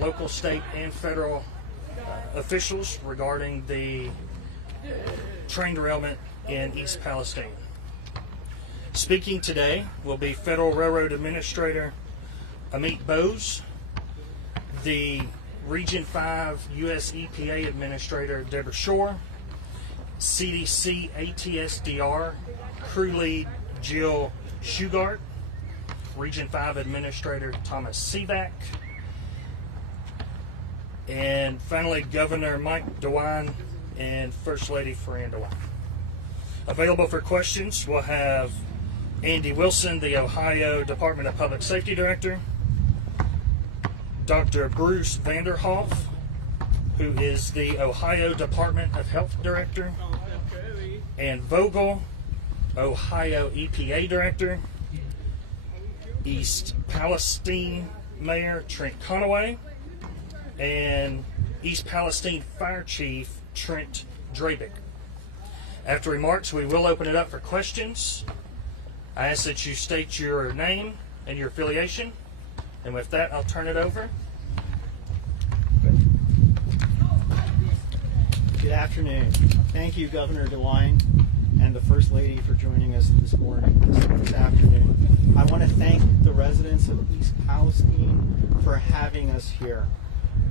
Local, state, and federal officials regarding the train derailment in East Palestine. Speaking today will be Federal Railroad Administrator Amit Bose, the Region 5 U.S. EPA Administrator Deborah Shore, CDC ATSDR Crew Lead Jill Shugart, Region 5 Administrator Thomas Sivak, and finally Governor Mike DeWine and First Lady Fran DeWine. Available for questions, we'll have Andy Wilson, the Ohio Department of Public Safety Director, Dr. Bruce Vanderhoff, who is the Ohio Department of Health Director, and Vogel, Ohio EPA Director, East Palestine Mayor Trent Conaway, and East Palestine Fire Chief Trent Drabick. After remarks, we will open it up for questions. I ask that you state your name and your affiliation, and with that, I'll turn it over. Good afternoon. Thank you, Governor DeWine and the First Lady, for joining us this afternoon. I want to thank the residents of East Palestine for having us here.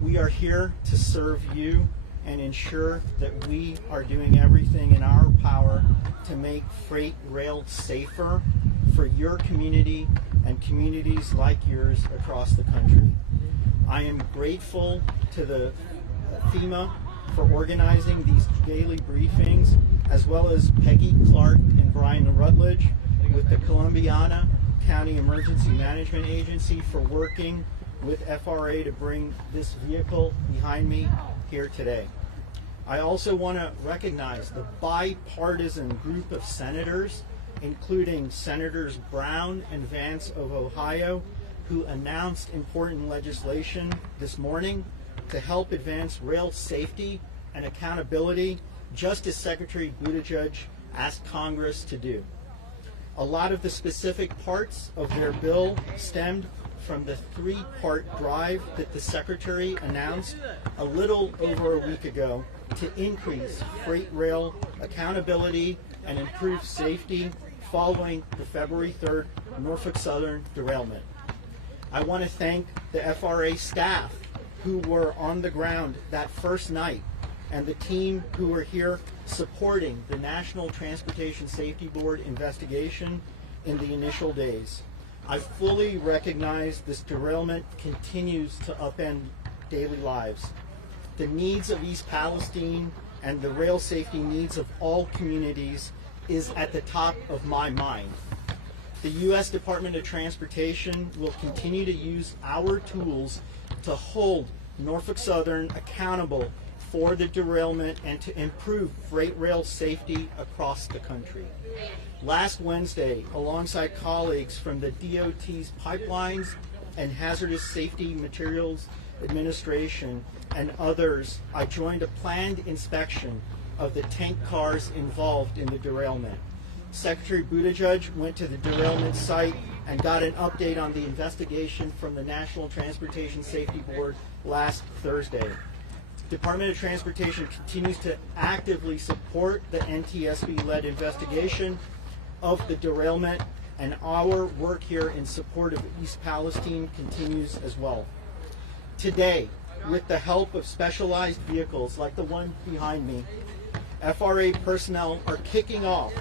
We are here to serve you and ensure that we are doing everything in our power to make freight rail safer for your community and communities like yours across the country. I am grateful to the FEMA for organizing these daily briefings, as well as Peggy Clark and Brian Rutledge with the Columbiana County Emergency Management Agency for working with FRA to bring this vehicle behind me here today. I also want to recognize the bipartisan group of senators, including Senators Brown and Vance of Ohio, who announced important legislation this morning to help advance rail safety and accountability, just as Secretary Buttigieg asked Congress to do. A lot of the specific parts of their bill stemmed from the three-part drive that the Secretary announced a little over a week ago to increase freight rail accountability and improve safety following the February 3rd Norfolk Southern derailment. I want to thank the FRA staff who were on the ground that first night and the team who were here supporting the National Transportation Safety Board investigation in the initial days. I fully recognize this derailment continues to upend daily lives. The needs of East Palestine and the rail safety needs of all communities is at the top of my mind. The U.S. Department of Transportation will continue to use our tools to hold Norfolk Southern accountable for the derailment and to improve freight rail safety across the country. Last Wednesday, alongside colleagues from the DOT's Pipelines and Hazardous Safety Materials Administration and others, I joined a planned inspection of the tank cars involved in the derailment. Secretary Buttigieg went to the derailment site and got an update on the investigation from the National Transportation Safety Board last Thursday. The Department of Transportation continues to actively support the NTSB-led investigation of the derailment, and our work here in support of East Palestine continues as well. Today, with the help of specialized vehicles like the one behind me, FRA personnel are kicking off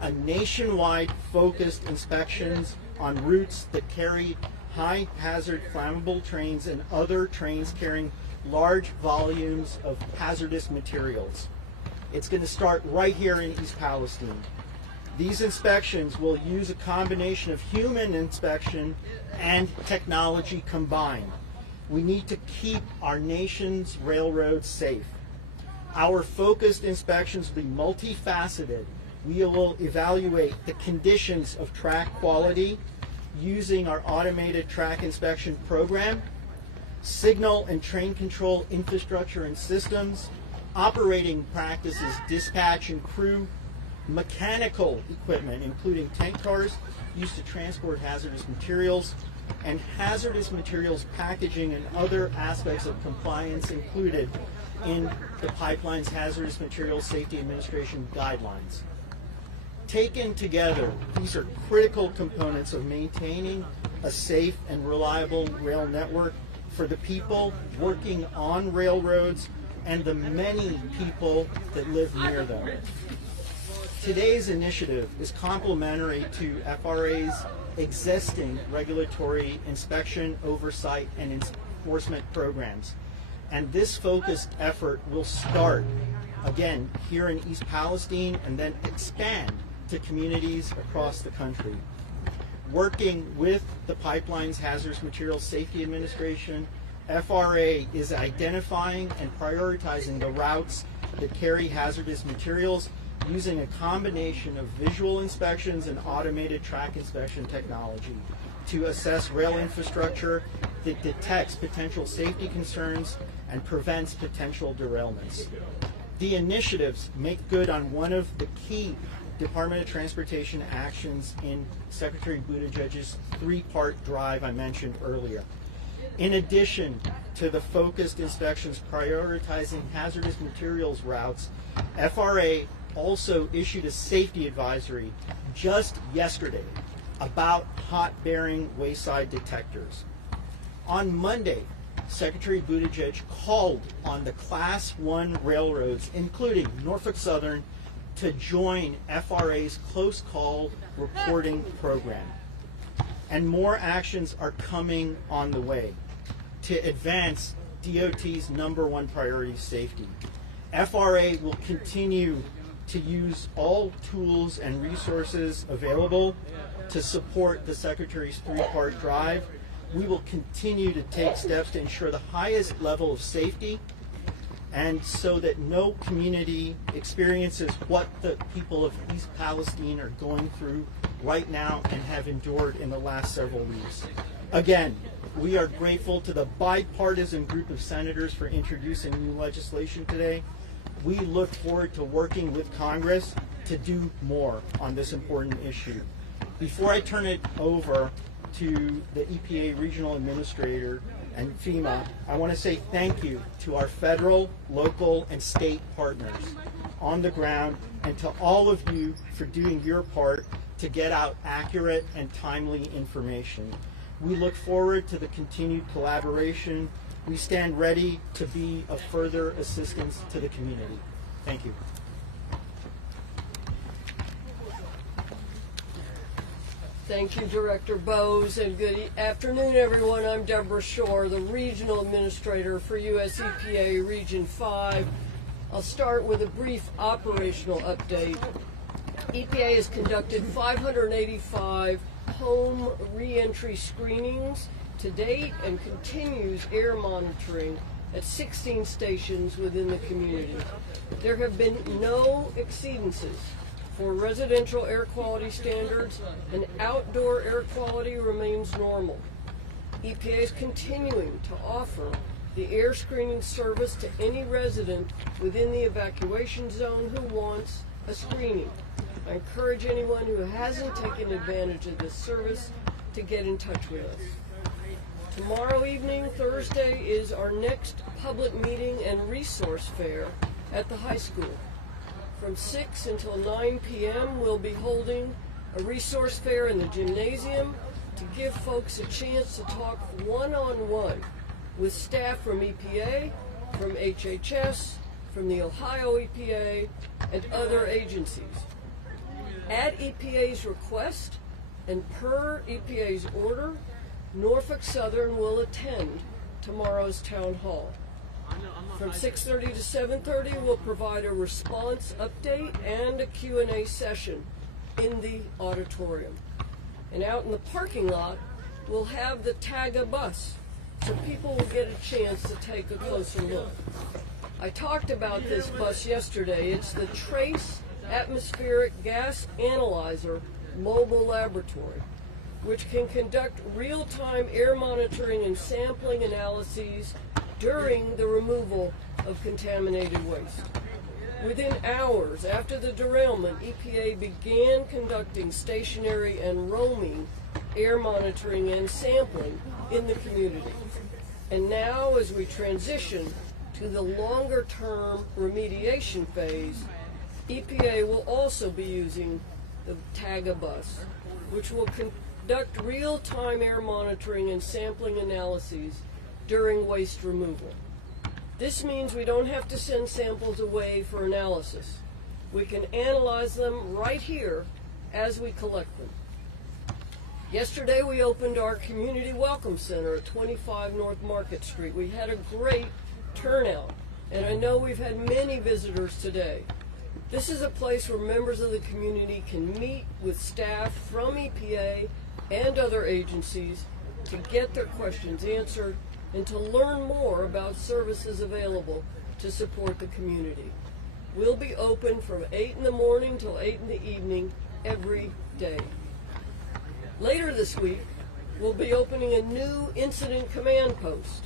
a nationwide focused inspections on routes that carry high hazard flammable trains and other trains carrying large volumes of hazardous materials. It's going to start right here in East Palestine. These inspections will use a combination of human inspection and technology combined. We need to keep our nation's railroads safe. Our focused inspections will be multifaceted. We will evaluate the conditions of track quality using our automated track inspection program, signal and train control infrastructure and systems, operating practices, dispatch and crew, mechanical equipment, including tank cars used to transport hazardous materials, and hazardous materials packaging and other aspects of compliance included in the pipeline's Hazardous Materials Safety Administration guidelines. Taken together, these are critical components of maintaining a safe and reliable rail network for the people working on railroads and the many people that live near them. Today's initiative is complementary to FRA's existing regulatory inspection, oversight, and enforcement programs. And this focused effort will start, again, here in East Palestine and then expand to communities across the country. Working with the Pipeline's Hazardous Materials Safety Administration, FRA is identifying and prioritizing the routes that carry hazardous materials using a combination of visual inspections and automated track inspection technology to assess rail infrastructure that detects potential safety concerns and prevents potential derailments. The initiatives make good on one of the key Department of Transportation actions in Secretary Buttigieg's three-part drive I mentioned earlier. In addition to the focused inspections prioritizing hazardous materials routes, FRA also issued a safety advisory just yesterday about hot-bearing wayside detectors. On Monday, Secretary Buttigieg called on the Class 1 railroads, including Norfolk Southern, to join FRA's close call reporting program. And more actions are coming on the way to advance DOT's #1 priority, safety. FRA will continue to use all tools and resources available to support the Secretary's three-part drive. We will continue to take steps to ensure the highest level of safety and so that no community experiences what the people of East Palestine are going through right now and have endured in the last several weeks. Again, we are grateful to the bipartisan group of senators for introducing new legislation today. We look forward to working with Congress to do more on this important issue. Before I turn it over to the EPA Regional Administrator and FEMA, I want to say thank you to our federal, local, and state partners on the ground and to all of you for doing your part to get out accurate and timely information. We look forward to the continued collaboration. We stand ready to be of further assistance to the community. Thank you. Thank you, Director Bowes, and good afternoon, everyone. I'm Deborah Shore, the Regional Administrator for US EPA Region 5. I'll start with a brief operational update. EPA has conducted 585 home reentry screenings to date and continues air monitoring at 16 stations within the community. There have been no exceedances for residential air quality standards, and outdoor air quality remains normal. EPA is continuing to offer the air screening service to any resident within the evacuation zone who wants a screening. I encourage anyone who hasn't taken advantage of this service to get in touch with us. Tomorrow evening, Thursday, is our next public meeting and resource fair at the high school. From 6 until 9 p.m., we'll be holding a resource fair in the gymnasium to give folks a chance to talk one-on-one with staff from EPA, from HHS, from the Ohio EPA, and other agencies. At EPA's request and per EPA's order, Norfolk Southern will attend tomorrow's town hall. From 6:30 to 7:30, we'll provide a response update and a Q&A session in the auditorium. And out in the parking lot, we'll have the TAGA bus, so people will get a chance to take a closer look. I talked about this bus yesterday. It's the Trace Atmospheric Gas Analyzer Mobile Laboratory, which can conduct real-time air monitoring and sampling analyses during the removal of contaminated waste. Within hours after the derailment, EPA began conducting stationary and roaming air monitoring and sampling in the community. And now, as we transition to the longer-term remediation phase, EPA will also be using the TAGA bus, which will conduct real-time air monitoring and sampling analyses during waste removal. This means we don't have to send samples away for analysis. We can analyze them right here as we collect them. Yesterday we opened our Community Welcome Center at 25 North Market Street. We had a great turnout, and I know we've had many visitors today. This is a place where members of the community can meet with staff from EPA and other agencies to get their questions answered and to learn more about services available to support the community. We'll be open from 8 in the morning till 8 in the evening every day. Later this week, we'll be opening a new incident command post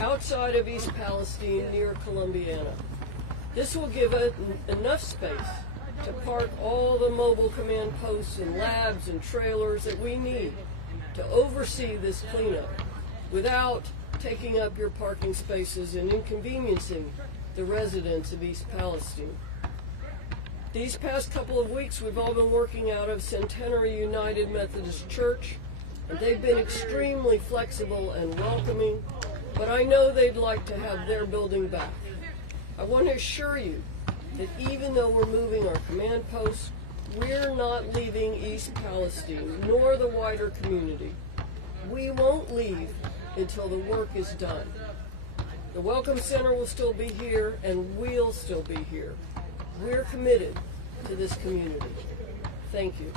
outside of East Palestine near Columbiana. This will give us enough space to park all the mobile command posts and labs and trailers that we need to oversee this cleanup without taking up your parking spaces and inconveniencing the residents of East Palestine. These past couple of weeks, we've all been working out of Centenary United Methodist Church, and they've been extremely flexible and welcoming, but I know they'd like to have their building back. I want to assure you that even though we're moving our command posts, we're not leaving East Palestine, nor the wider community. We won't leave until the work is done. The Welcome Center will still be here, and we'll still be here. We're committed to this community. Thank you.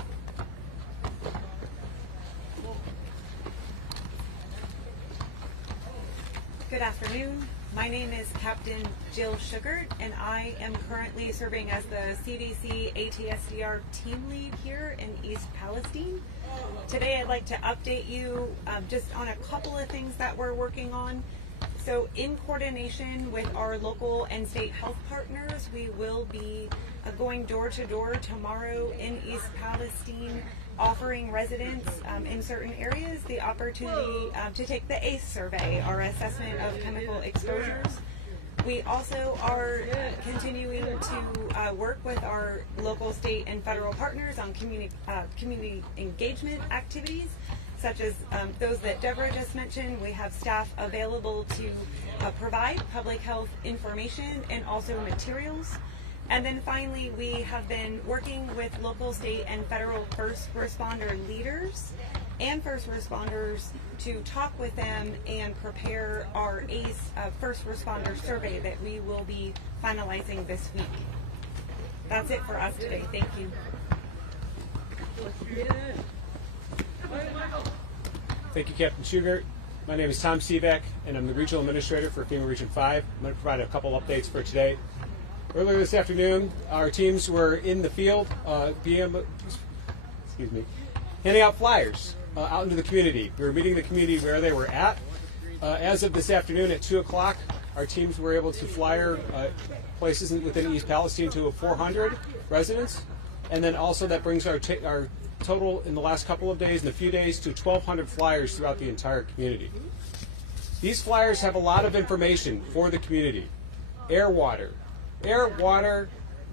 Good afternoon. My name is Captain Jill Sugart, and I am currently serving as the CDC ATSDR team lead here in East Palestine. Today I'd like to update you just on a couple of things that we're working on. So in coordination with our local and state health partners, we will be going door to door tomorrow in East Palestine, offering residents in certain areas the opportunity to take the ACE survey, our assessment of chemical exposures. We also are continuing to work with our local, state, and federal partners on community engagement activities, such as those that Deborah just mentioned. We have staff available to provide public health information and also materials. And then finally, we have been working with local, state, and federal first responder leaders and first responders to talk with them and prepare our ACE first responder survey that we will be finalizing this week. That's it for us today. Thank you. Thank you, Captain Sugart. My name is Tom Seebeck, and I'm the Regional Administrator for FEMA Region 5. I'm going to provide a couple updates for today. Earlier this afternoon, our teams were in the field, handing out flyers out into the community. We were meeting the community where they were at. As of this afternoon at 2 o'clock, our teams were able to flyer places within East Palestine to 400 residents, and then also that brings our total in the last couple of days, in a few days, to 1,200 flyers throughout the entire community. These flyers have a lot of information for the community. Air, water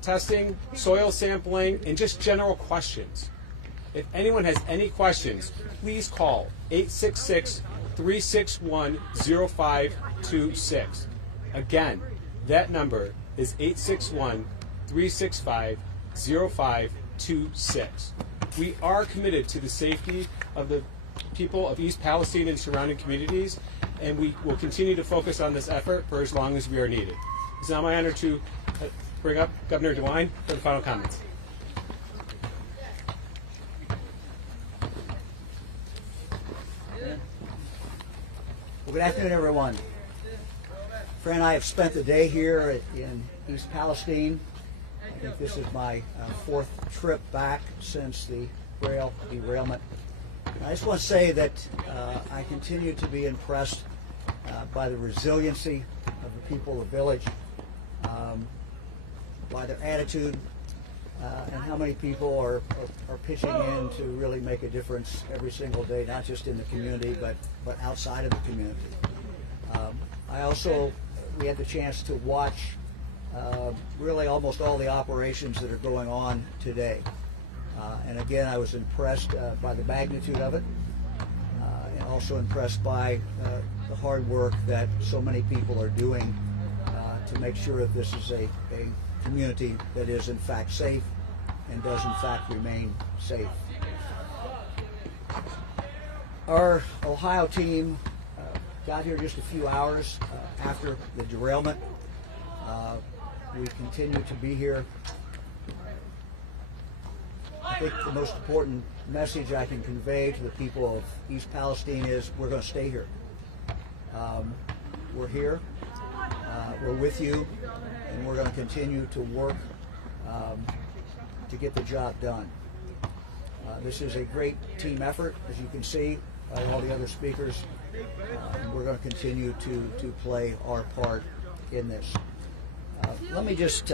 testing, soil sampling, and just general questions. If anyone has any questions, please call 866-361-0526. Again, that number is 861-365-0526. We are committed to the safety of the people of East Palestine and surrounding communities, and we will continue to focus on this effort for as long as we are needed. It's now my honor to bring up Governor DeWine for the final comments. Well, good afternoon, everyone. Fran and I have spent the day here in East Palestine. I think this is my fourth trip back since the rail derailment. I just want to say that I continue to be impressed by the resiliency of the people of the village, by their attitude, and how many people are pitching in to really make a difference every single day, not just in the community, but outside of the community. We had the chance to watch really almost all the operations that are going on today. And again, I was impressed by the magnitude of it, and also impressed by the hard work that so many people are doing to make sure that this is a community that is in fact safe and does in fact remain safe. Our Ohio team got here just a few hours after the derailment. We continue to be here. I think the most important message I can convey to the people of East Palestine is we're going to stay here. We're here. We're with you, and we're going to continue to work to get the job done. This is a great team effort, as you can see by all the other speakers. We're going to continue to play our part in this. Let me just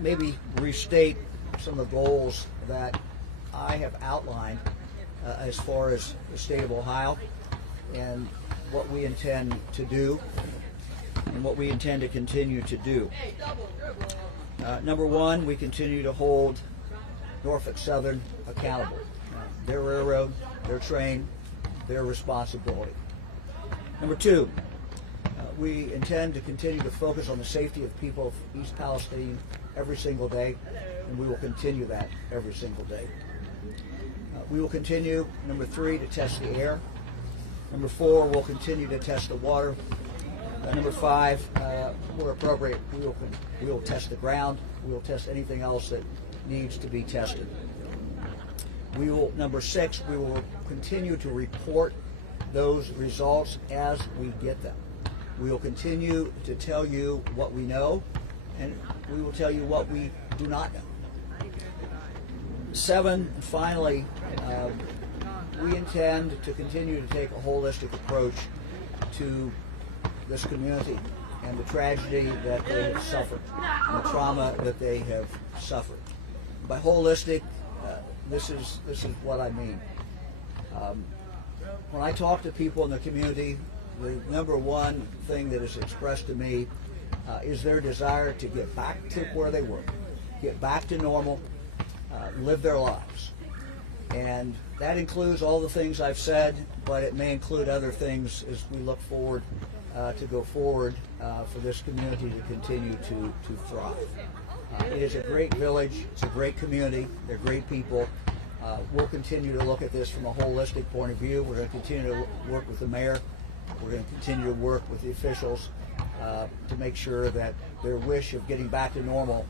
maybe restate some of the goals that I have outlined as far as the state of Ohio and what we intend to do and what we intend to continue to do. Number one, we continue to hold Norfolk Southern accountable. Their railroad, their train, their responsibility. Number two, we intend to continue to focus on the safety of people of East Palestine every single day, and we will continue that every single day. We will continue, number three, to test the air. Number four, we'll continue to test the water. Number five, where appropriate, we will test the ground. We will test anything else that needs to be tested. Number six, we will continue to report those results as we get them. We will continue to tell you what we know, and we will tell you what we do not know. Seven, and finally, we intend to continue to take a holistic approach to this community and the tragedy that they have suffered, and the trauma that they have suffered. By holistic, this is what I mean. When I talk to people in the community, the number one thing that is expressed to me is their desire to get back to where they were, get back to normal, live their lives. And that includes all the things I've said, but it may include other things as we look forward to go forward for this community to continue to thrive. It is a great village. It's a great community. They're great people. We'll continue to look at this from a holistic point of view. We're going to continue to work with the mayor. We're going to continue to work with the officials to make sure that their wish of getting back to normal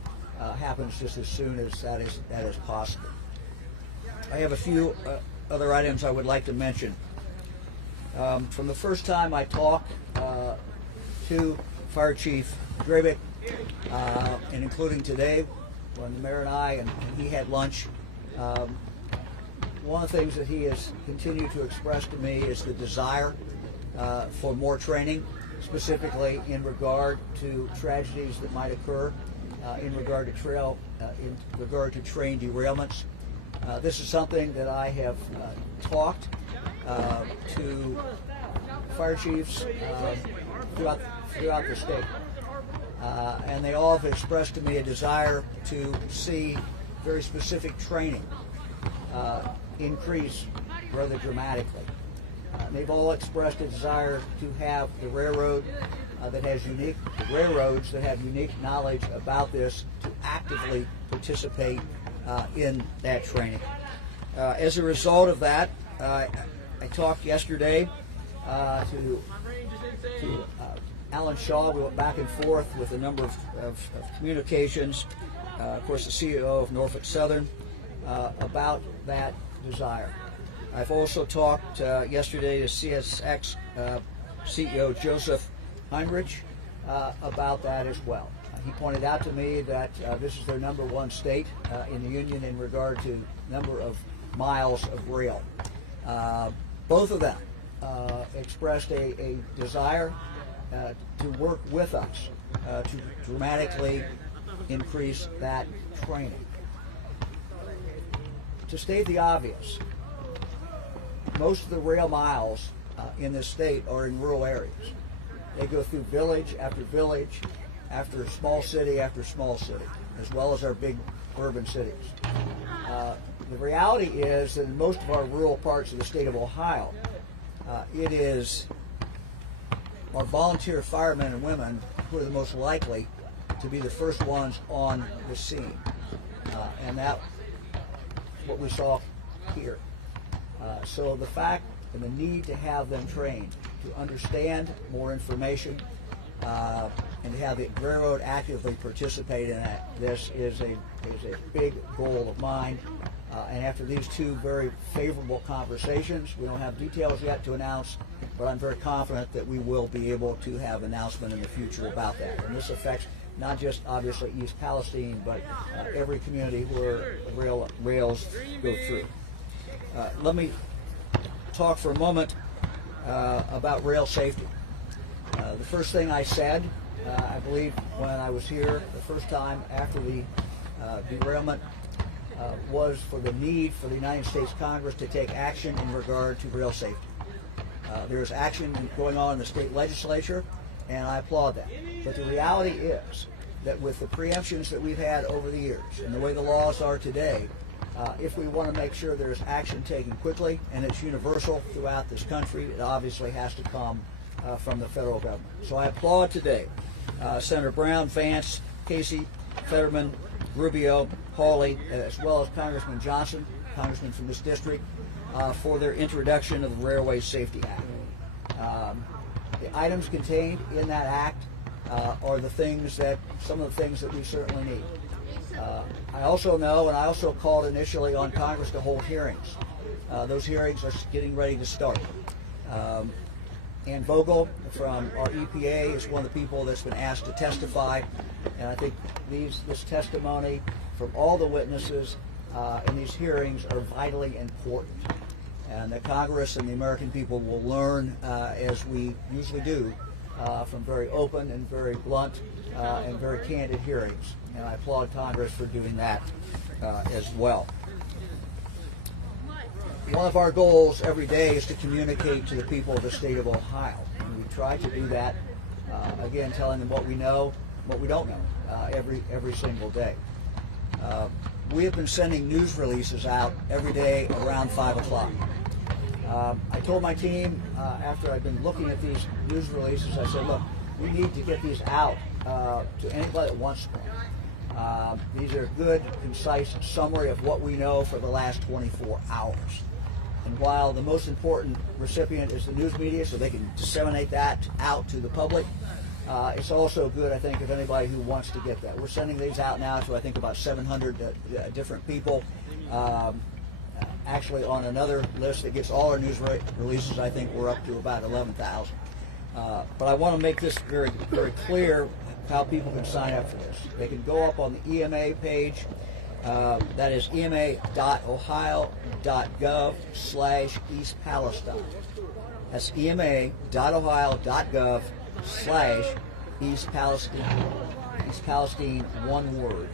happens just as soon as that is possible. I have a few other items I would like to mention. From the first time I talked to Fire Chief Drabik, and including today, when the mayor and I and he had lunch, one of the things that he has continued to express to me is the desire for more training, specifically in regard to tragedies that might occur, in regard to train derailments. This is something that I have talked to fire chiefs throughout the state, and they all have expressed to me a desire to see very specific training increase rather dramatically. They've all expressed a desire to have the railroads that have unique knowledge about this to actively participate in that training. As a result of that, I talked yesterday to Alan Shaw. We went back and forth with a number of communications, of course the CEO of Norfolk Southern, about that desire. I've also talked yesterday to CSX CEO Joseph Heinrich about that as well. He pointed out to me that this is their number one state in the union in regard to number of miles of rail. Both of them expressed a desire to work with us to dramatically increase that training. To state the obvious, most of the rail miles in this state are in rural areas. They go through village after small city after small city, as well as our big urban cities. The reality is that in most of our rural parts of the state of Ohio, it is our volunteer firemen and women who are the most likely to be the first ones on the scene. And that's what we saw here. So the fact and the need to have them trained, to understand more information, and to have the railroad actively participate in this is a big goal of mine. And after these two very favorable conversations, we don't have details yet to announce, but I'm very confident that we will be able to have an announcement in the future about that. And this affects not just obviously East Palestine, but every community where rails go through. Let me talk for a moment about rail safety. The first thing I said, I believe when I was here the first time after the derailment, was for the need for the United States Congress to take action in regard to rail safety. There's action going on in the state legislature, and I applaud that. But the reality is that with the preemptions that we've had over the years and the way the laws are today, if we want to make sure there's action taken quickly and it's universal throughout this country, it obviously has to come from the federal government. So I applaud today Senator Brown, Vance, Casey, Fetterman, Rubio, Hawley, as well as Congressman Johnson, congressman from this district, for their introduction of the Railway Safety Act. The items contained in that act are some of the things that we certainly need. I also know, and I also called initially on Congress to hold hearings. Those hearings are getting ready to start. Ann Vogel from our EPA is one of the people that's been asked to testify, and I think this testimony from all the witnesses in these hearings are vitally important, and that Congress and the American people will learn, as we usually do, from very open and very blunt and very candid hearings, and I applaud Congress for doing that as well. One of our goals every day is to communicate to the people of the state of Ohio. And we try to do that, again, telling them what we know, what we don't know, every single day. We have been sending news releases out every day around 5 o'clock. I told my team, after I've been looking at these news releases, I said, look, we need to get these out to anybody that wants one. These are a good, concise summary of what we know for the last 24 hours. And while the most important recipient is the news media, so they can disseminate that out to the public, it's also good, I think, of anybody who wants to get that. We're sending these out now to, I think, about 700 different people. Actually, on another list that gets all our news releases, I think we're up to about 11,000. But I want to make this very, very clear how people can sign up for this. They can go up on the EMA page. That is ema.ohio.gov/East Palestine. That's ema.ohio.gov/East Palestine. East Palestine, one word.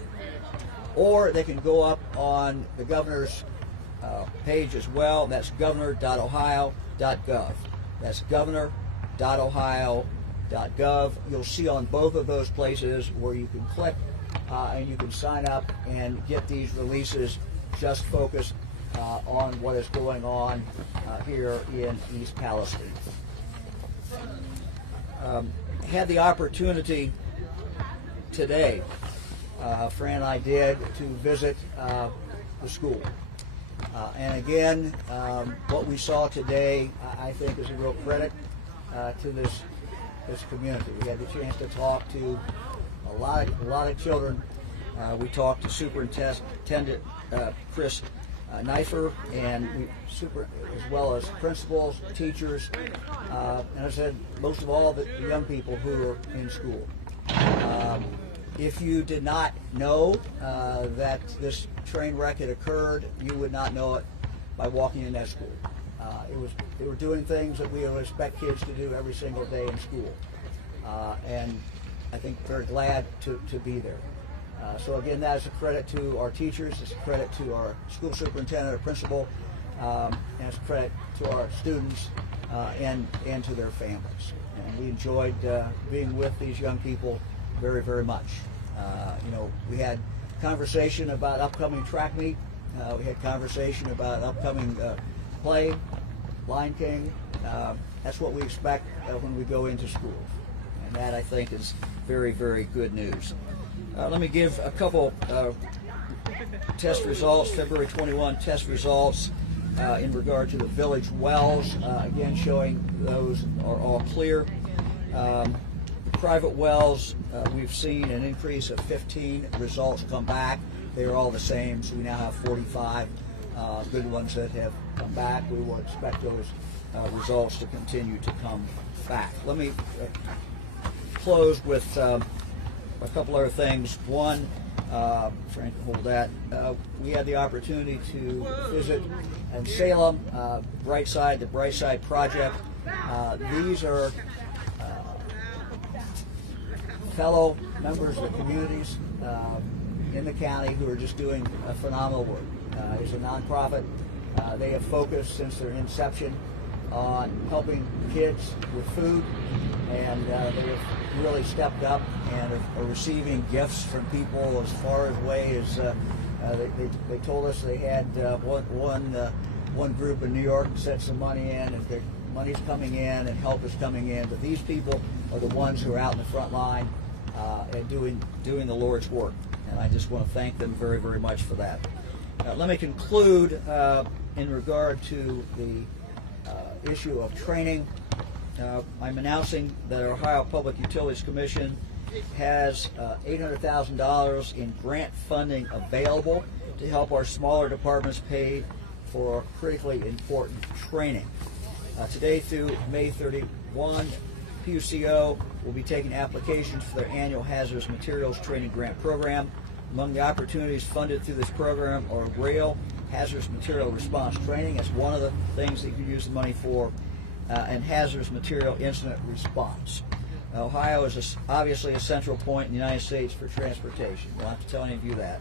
Or they can go up on the governor's page as well. That's governor.ohio.gov. That's governor.ohio.gov. You'll see on both of those places where you can click and you can sign up and get these releases just focused on what is going on here in East Palestine. Had the opportunity today, Fran and I did, to visit the school. And again, what we saw today, I think, is a real credit to this community. We had the chance to talk to a lot of children. We talked to Superintendent Chris Neifer, and as well as principals, teachers, and I said most of all the young people who are in school. If you did not know that this train wreck had occurred, you would not know it by walking in that school. They were doing things that we would expect kids to do every single day in school, and I think very glad to be there. So again, that is a credit to our teachers, it's a credit to our school superintendent or principal, and it's a credit to our students and to their families. And we enjoyed being with these young people very, very much. We had conversation about upcoming track meet. We had conversation about upcoming play, Lion King. That's what we expect when we go into schools. And that, I think, is very, very good news. Let me give a couple test results, February 21 test results in regard to the village wells. Again, showing those are all clear. The private wells, we've seen an increase of 15 results come back. They are all the same, so we now have 45 good ones that have come back. We will expect those results to continue to come back. Let me close with a couple other things. One, Frank, hold that. We had the opportunity to visit in Salem, the Brightside Project. These are fellow members of the communities in the county who are just doing phenomenal work. It's a nonprofit. They have focused since their inception on helping kids with food, and they have really stepped up and are receiving gifts from people as far away as they told us they had one group in New York sent some money in, and the money's coming in and help is coming in, but these people are the ones who are out in the front line and doing the Lord's work, and I just want to thank them very, very much for that. Let me conclude in regard to the issue of training. I'm announcing that our Ohio Public Utilities Commission has $800,000 in grant funding available to help our smaller departments pay for critically important training. Today through May 31, PUCO will be taking applications for their annual hazardous materials training grant program. Among the opportunities funded through this program are rail hazardous material response training. That's one of the things that you can use the money for, and hazardous material incident response. Ohio is obviously a central point in the United States for transportation. We'll have to tell any of you that.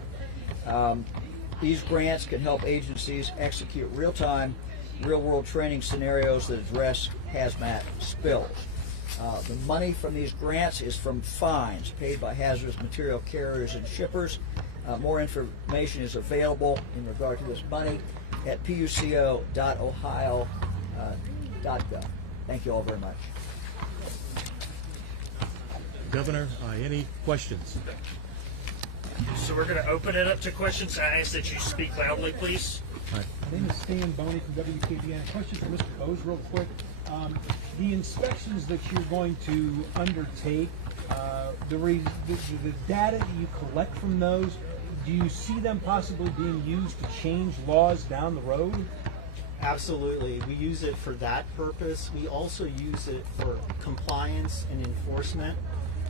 These grants can help agencies execute real-time, real-world training scenarios that address hazmat spills. The money from these grants is from fines paid by hazardous material carriers and shippers. More information is available in regard to this money at puco.ohio.gov. Thank you all very much. Governor, any questions? So we're going to open it up to questions. I ask that you speak loudly, please. My name is Stan Boney from WKBN. A question for Mr. Bose real quick. The inspections that you're going to undertake, the data that you collect from those, do you see them possibly being used to change laws down the road? Absolutely. We use it for that purpose. We also use it for compliance and enforcement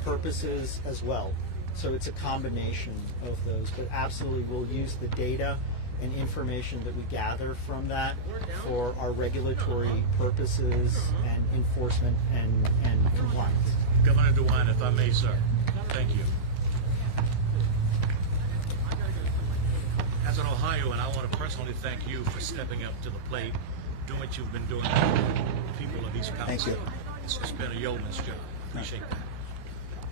purposes as well. So it's a combination of those, but absolutely we'll use the data and information that we gather from that for our regulatory purposes and enforcement and compliance. Governor DeWine, if I may, sir. Thank you. As an Ohioan, I want to personally thank you for stepping up to the plate, doing what you've been doing for the people of East Palestine. Thank you. It's been a yeoman's job. Appreciate that.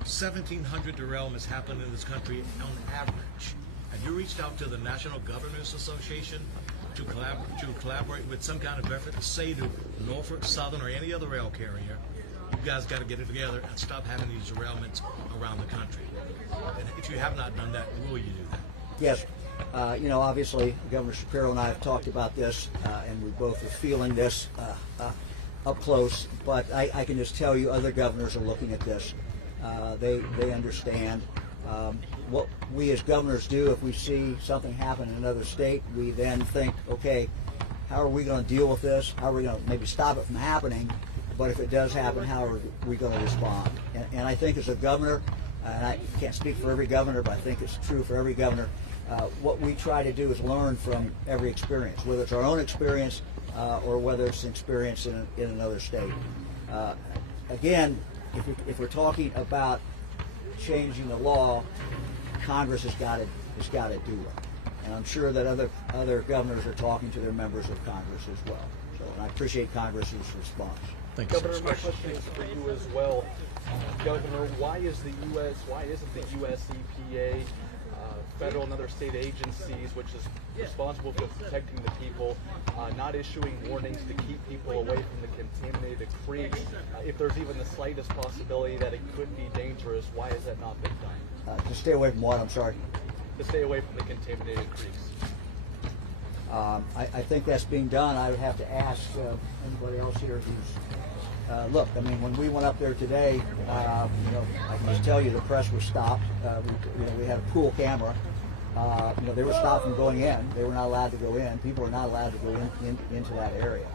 1,700 derailments happen in this country on average. Have you reached out to the National Governors Association to collaborate with some kind of effort to say to Norfolk Southern or any other rail carrier, you guys got to get it together and stop having these derailments around the country? And if you have not done that, will you do that? Yes. Obviously, Governor Shapiro and I have talked about this, and we both are feeling this up close. But I can just tell you, other governors are looking at this. They understand. What we as governors do, if we see something happen in another state, we then think, okay, how are we going to deal with this? How are we going to maybe stop it from happening? But if it does happen, how are we going to respond? And I think as a governor, and I can't speak for every governor, but I think it's true for every governor, what we try to do is learn from every experience, whether it's our own experience or whether it's an experience in another state. Again, if we're talking about changing the law, Congress has got to do it. And I'm sure that other governors are talking to their members of Congress as well. So, and I appreciate Congress's response. Thank you. Governor, my question is for you as well. Governor, why isn't the U.S. EPA, federal and other state agencies, which is responsible for protecting the people, not issuing warnings to keep people away from the contaminated creeks? If there's even the slightest possibility that it could be dangerous, why has that not been done? To stay away from what? I'm sorry. To stay away from the contaminated creeks. I think that's being done. I would have to ask anybody else here who's look. I mean, when we went up there today, you know, I can just tell you the press was stopped. We had a pool camera. You know, they were stopped from going in. They were not allowed to go in. People are not allowed to go into that area.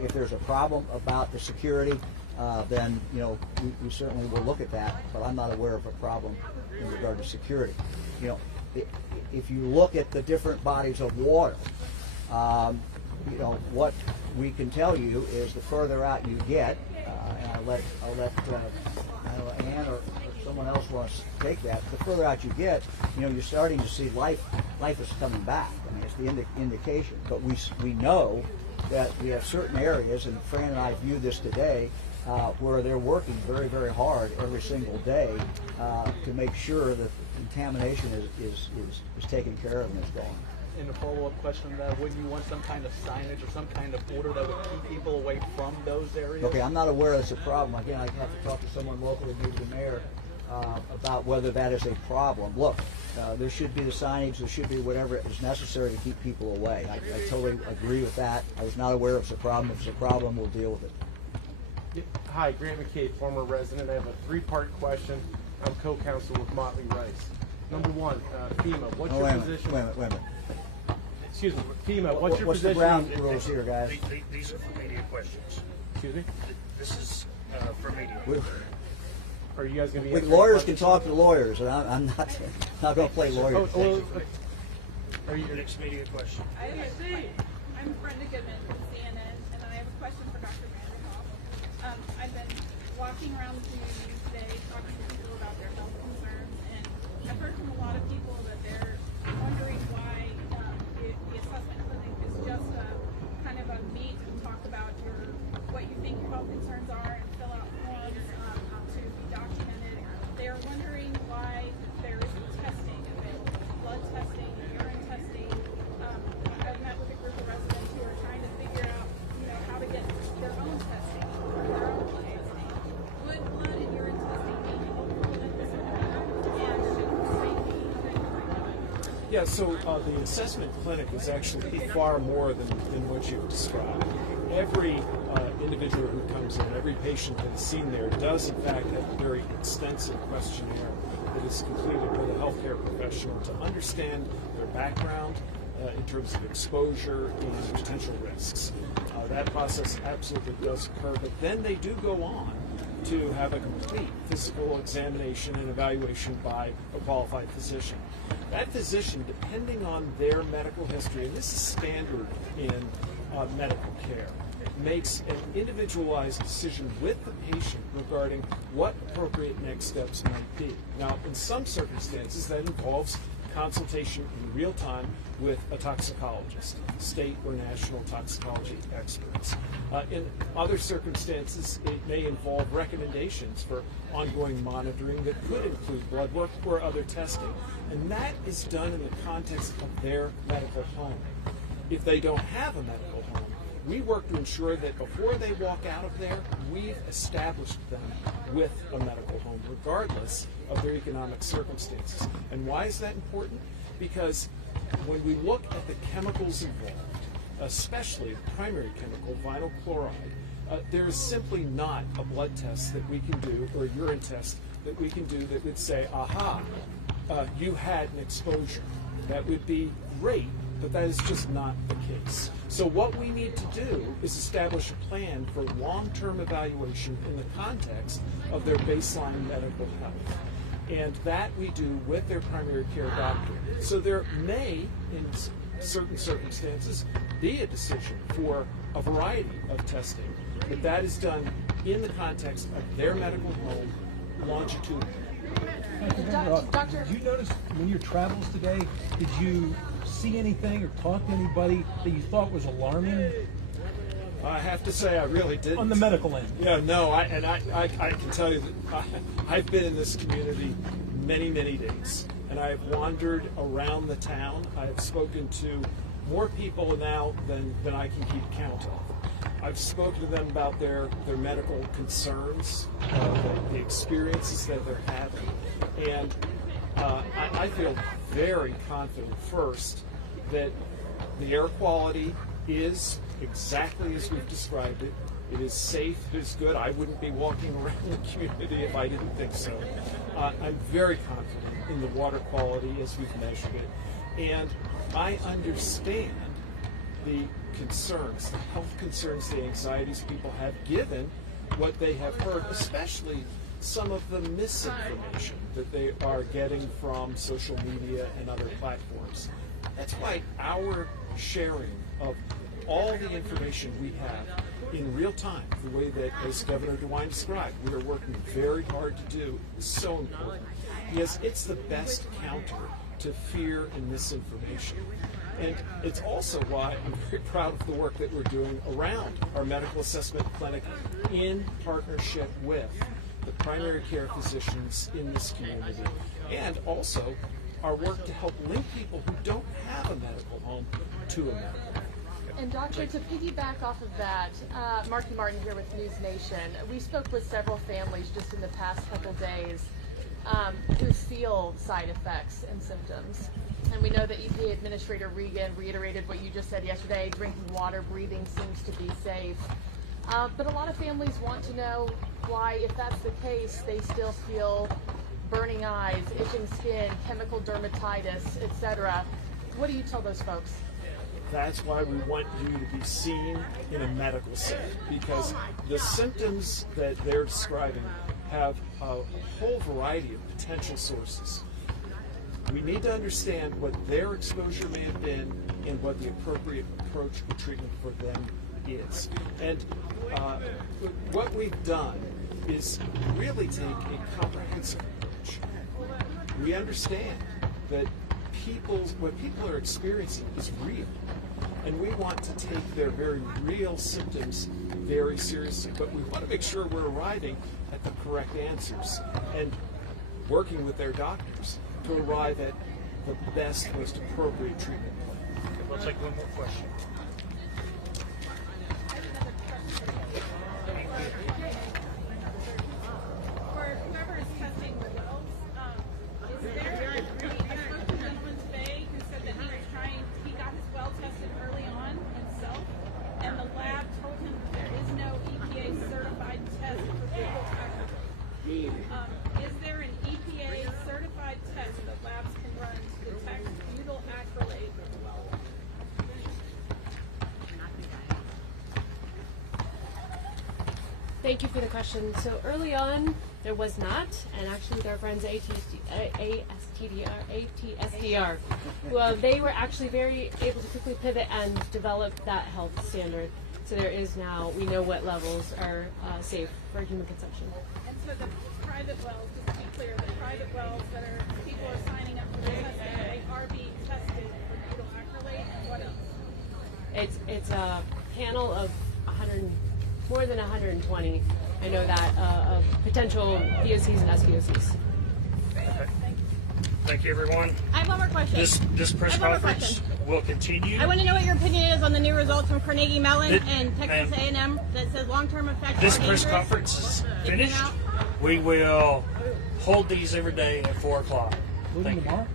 If there's a problem about the security, then you know we certainly will look at that. But I'm not aware of a problem in regard to security. You know, if you look at the different bodies of water, you know, what we can tell you is the further out you get, and I'll let Ann or someone else wants to take that. The further out you get, you know, you're starting to see life is coming back. I mean, it's the indication. But we know that we have certain areas, and Fran and I viewed this today, where they're working very, very hard every single day to make sure that the contamination is taken care of and is gone. And a follow-up question to that, would you want some kind of signage or some kind of order that would keep people away from those areas? Okay, I'm not aware that's a problem. Again, I'd have to talk to someone locally, maybe the mayor, about whether that is a problem. Look, there should be the signage, there should be whatever is necessary to keep people away. I totally agree with that. I was not aware it's a problem. If it's a problem, we'll deal with it. Hi, Grant McCabe, former resident. I have a three-part question. I'm co-counsel with Motley Rice. Number one, FEMA, what's your position? Wait a minute. Excuse me, FEMA, what's your What's the position? ground rules here, guys? These are for media questions. Excuse me? This is for media. Are you guys going to be answering Lawyers can questions? talk to lawyers, and I'm not going to play lawyer. Are you? Next media question. I'm Brenda Goodman from CNN, and I have a question for Dr. Vanderhoff. I've been walking around the community today talking to people about their health concerns, and I've heard from a lot of people that they're wondering why the assessment clinic is just a kind of a meet and talk about what you think your health concerns are and fill out forms to be documented. They are wondering why there isn't testing available, blood testing, urine testing. I've met with a group of residents who are trying to figure out, you know, how to get their own testing or their own blood testing. Would blood and urine testing be helpful at this point? And should the state be identified? Yeah, so the assessment clinic is actually far more than what you've described. Every individual who comes in, every patient that's seen there does in fact have a very extensive questionnaire that is completed with a healthcare professional to understand their background in terms of exposure and potential risks. That process absolutely does occur, but then they do go on to have a complete physical examination and evaluation by a qualified physician. That physician, depending on their medical history, and this is standard in medical care, makes an individualized decision with the patient regarding what appropriate next steps might be. Now, in some circumstances, that involves consultation in real time with a toxicologist, state or national toxicology experts. In other circumstances, it may involve recommendations for ongoing monitoring that could include blood work or other testing. And that is done in the context of their medical home. If they don't have a medical home, we work to ensure that before they walk out of there, we've established them with a medical home, regardless of their economic circumstances. And why is that important? Because when we look at the chemicals involved, especially the primary chemical, vinyl chloride, there is simply not a blood test that we can do, or a urine test that we can do that would say, aha, you had an exposure. That would be great, but that is just not the case. So what we need to do is establish a plan for long-term evaluation in the context of their baseline medical health. And that we do with their primary care doctor. So there may, in certain circumstances, be a decision for a variety of testing, but that is done in the context of their medical home longitudinally. Doctor, did you notice when your travels today, did you see anything or talk to anybody that you thought was alarming? I have to say I really didn't. On the medical end? Yeah, no, I can tell you that I've been in this community many, many days, and I have wandered around the town. I have spoken to more people now than I can keep count of. I've spoken to them about their medical concerns, the experiences that they're having, and I feel very confident, first, that the air quality is exactly as we've described it. It is safe, it is good. I wouldn't be walking around the community if I didn't think so. I'm very confident in the water quality as we've measured it. And I understand the concerns, the health concerns, the anxieties people have given what they have heard, especially some of the misinformation that they are getting from social media and other platforms. That's why our sharing of all the information we have in real time, the way that, as Governor DeWine described, we are working very hard to do, is so important. Because it's the best counter to fear and misinformation. And it's also why I'm very proud of the work that we're doing around our medical assessment clinic in partnership with the primary care physicians in this community, and also our work to help link people who don't have a medical home to a medical home. And Doctor, to piggyback off of that, Marky Martin here with News Nation. We spoke with several families just in the past couple days who feel side effects and symptoms. And we know that EPA Administrator Regan reiterated what you just said yesterday, drinking water, breathing seems to be safe. But a lot of families want to know why, if that's the case, they still feel burning eyes, itching skin, chemical dermatitis, etc. What do you tell those folks? That's why we want you to be seen in a medical setting, because the symptoms that they're describing have a whole variety of potential sources. We need to understand what their exposure may have been and what the appropriate approach and treatment for them is. And what we've done is really take a comprehensive approach. We understand that what people are experiencing is real, and we want to take their very real symptoms very seriously, but we want to make sure we're arriving at the correct answers and working with their doctors to arrive at the best, most appropriate treatment plan. We'll take one more question. For whoever is testing the wells, is there I spoke to a gentleman today who said that he got his well tested early on himself, and the lab told him there is no EPA certified test for fecal acrylate. Is there an EPA certified test that labs can run to detect butyl acrylate in the well? Thank you for the question. So early on, there was not, and actually with our friends ATSDR, well, they were actually very able to quickly pivot and develop that health standard. So there is now, we know what levels are safe for human consumption. And so the private wells, just to be clear, the private wells that people are signing up for the testing, they are being tested for butyl acrylate, and what else? It's a panel of more than 120. I know that of potential VOCs and SVOCs. Okay. Thank you, everyone. I have one more question. This press conference will continue. I want to know what your opinion is on the new results from Carnegie Mellon and Texas A&M that says long-term effects. This press conference is finished. We will hold these every day at 4 o'clock. Including tomorrow?